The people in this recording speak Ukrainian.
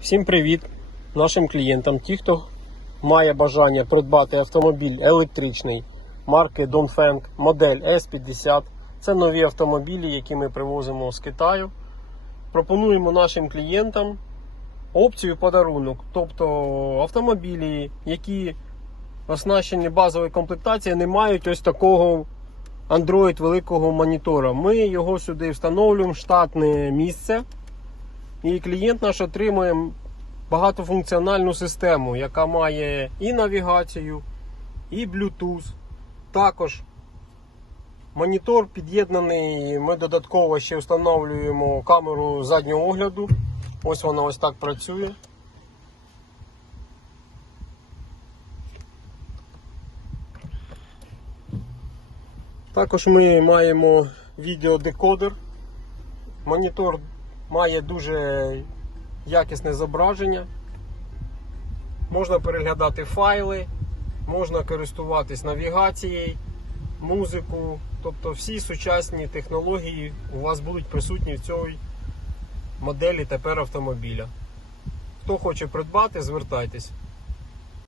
Всім привіт нашим клієнтам. Ті, хто має бажання придбати автомобіль електричний марки Dongfeng, модель S50. Це нові автомобілі, які ми привозимо з Китаю. Пропонуємо нашим клієнтам опцію подарунок, тобто автомобілі, які оснащені базовою комплектацією, не мають ось такого Android великого монітора. Ми його сюди встановлюємо в штатне місце. І клієнт наш отримує багатофункціональну систему, яка має і навігацію, і Bluetooth. Також монітор під'єднаний. Ми додатково ще встановлюємо камеру заднього огляду. Ось вона ось так працює. Також ми маємо відеодекодер. Монітор має дуже якісне зображення. Можна переглядати файли, можна користуватись навігацією, музику. Тобто всі сучасні технології у вас будуть присутні в цій моделі тепер автомобіля. Хто хоче придбати, звертайтесь.